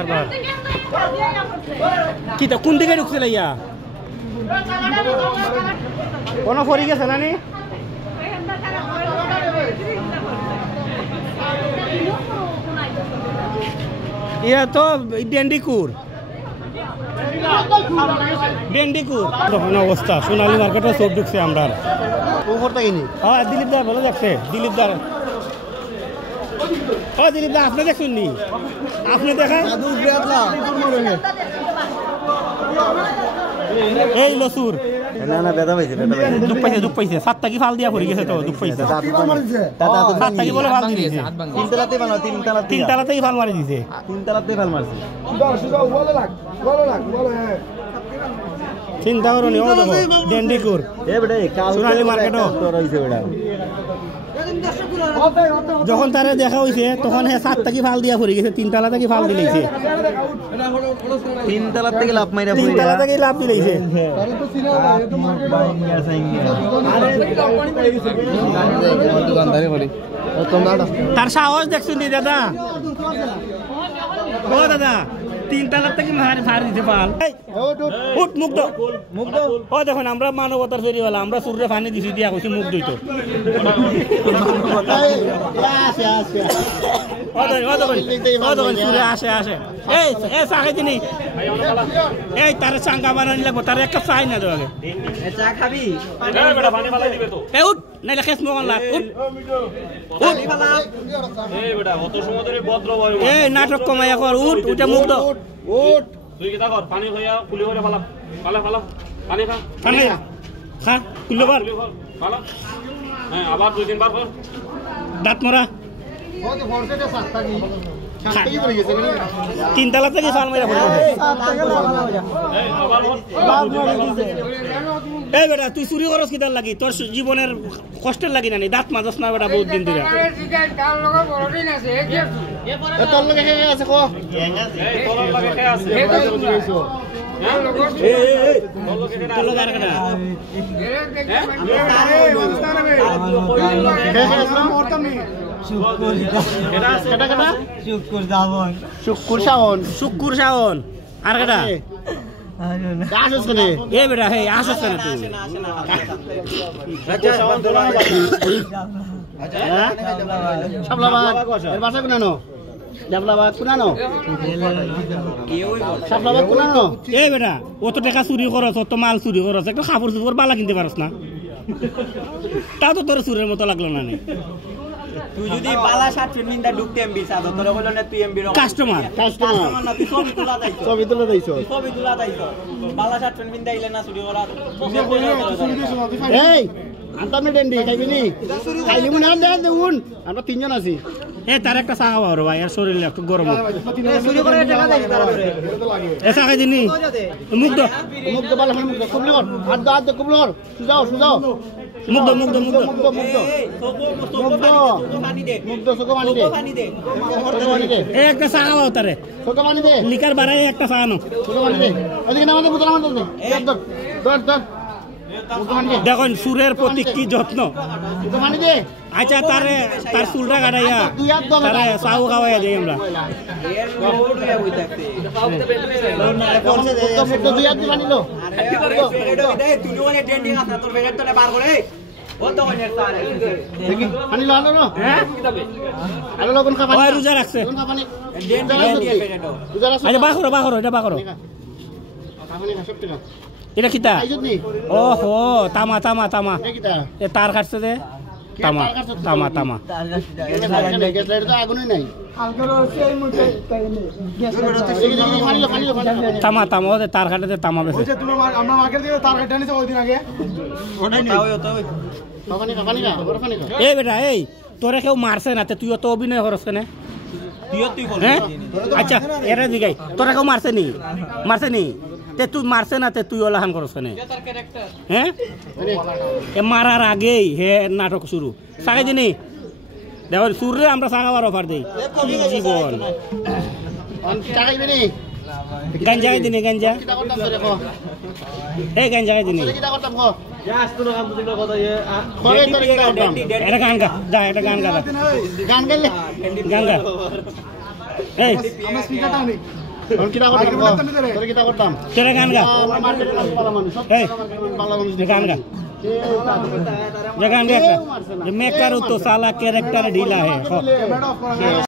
কারবার কি তা কোন দিকে ঢুকছিল ইয়া কোন ফরি গেছে না নি ইয়া তো ডেন্ডিকুর তখন অবস্থা সোনালী মার্কেটে সব ঢুকছে আমরা উপর থেকে হ্যাঁ দিলীপ দা ভালো যাচ্ছে দিলীপ দা ও দিলীপ দা আপনি দেখুন নি আপনি দেখা এই লসুর না না বেদা পাইছে দুঃখ পাইছে সাতটা কি ফাল দিয়া পড়ে গেছে তো দুঃখ পাইছে সাতটা কি বলে ফাল দিয়েছে তিন তালাতেই ফাল মারি দিয়েছে চিন্তা করো নি ও দেখো ডেন্ডিকুর সোনালী মার্কেটও যখন তারা দেখা হয়েছে তখন হ্যাঁ সাতটা কি ফাল দিয়া পড়ে গেছে তিন তালা থেকে ফাল দিলেছে তিন তালা থেকে লাভ মাইরা তিন তালা থেকে লাভ দিলেছে তার সাহস দেখছো নি দাদা ও দাদা তিন তালার থেকে ফার দিতে পাল উঠ মুগ্ধ ও দেখুন আমরা মানবতার চুরিওয়ালা আমরা চুরে ফানি দিছি দিয়া কইছি মুখ দুইতো এই তার চাঙ্গা বানানি লাগবো তার একটা চাই না দেওয়া উঠ নাইলে খেস মগন লাগ এই নাটক কমাইয়া কর উঠ উঠে মুখ দাও উঠ তুই কি কর পানি খাইয়া কুলি করে ফালা পানি খা পানি খা কুলি কর ফালা হ্যাঁ আবার দুই তিনবার কর দাঁত মরা তিন তালা থেকে ফাল মেরা এই বেটা তুই চুরি করস কিতার লাগি তোর জীবনের কষ্টের লাগি না নি দাঁত মাজস না বেটা বহুত দিন ধরে তোর লগে কে আছে কো তোর লগে কে আছে তোর লগে আর কেডা শুকুর শাওন আর কেডা আসস কেনে এ বেটা হে আসস কেনে তুই শাপলাবাদ এর বাসা কোনানো জাবলাবাদ কোনানো শাপলাবাদ কোনানো এ বেটা অত টাকা চুরি করছ অত মাল চুরি করছ একটা কাপড় চুপড় বালা কিনতে পারছ না তা তো তোর চুরের মতো লাগলো না তুই যদি বালা শার্ট ফিল্মিন্দা ঢুকতে এমবি সাদা তোর হলো না তুই এমবি কাস্টমার না তুই ছবি তোলা দাইছো বালা শার্ট ফিল্মিন্দা ইলে না চুরি করা এই আন্তামে ডেন্ডি খাইবিনি খাইলি মনে আর দে উন আমরা তিনজন আছি এ তার একটা চা খাওয়া রে ভাই আর শরীরে একটু গরম চুরি করে টাকা দেই তারপরে এ চা খাই দিনি মুখ দো বালা মুখ দো কুবলি কর হাত দা কুবলি কর সুজাও মুখ দো এ একটা চা খাওয়া তারে লিকার বাড়াই একটা চা আনো দেখুন সুরের প্রতি কি যত্ন আচ্ছা তার চুলটা কাটাইয়া তারা চাও খাওয়াইয়া দিই আমরা রোজা রাখছে এটা কিতা ও হো তামা এ তার কাটছে যে তামা ওদের তার কাটে তামা বেছে এই বেটা এই তোরে কেউ মারছে না তুই তো অভিনয় করছ কেন আচ্ছা এরা দিগাই তোরা কেউ মারছে নি তুই মারছে না তুই ওলাহান করছ না হ্যাঁ মারার আগেই হে নাটক শুরু সাকাই দিনি দেখো সুরে আমরা সাকাবার অফার দিই জীবন গাঞ্জা দিনি গাঞ্জা এই গাঞ্জা দিনি এটা গান গা এটা গান গা এই তোরা গান গা এই গান গা গান গা মেকার তো সালা ক্যারেক্টার ঢিলা है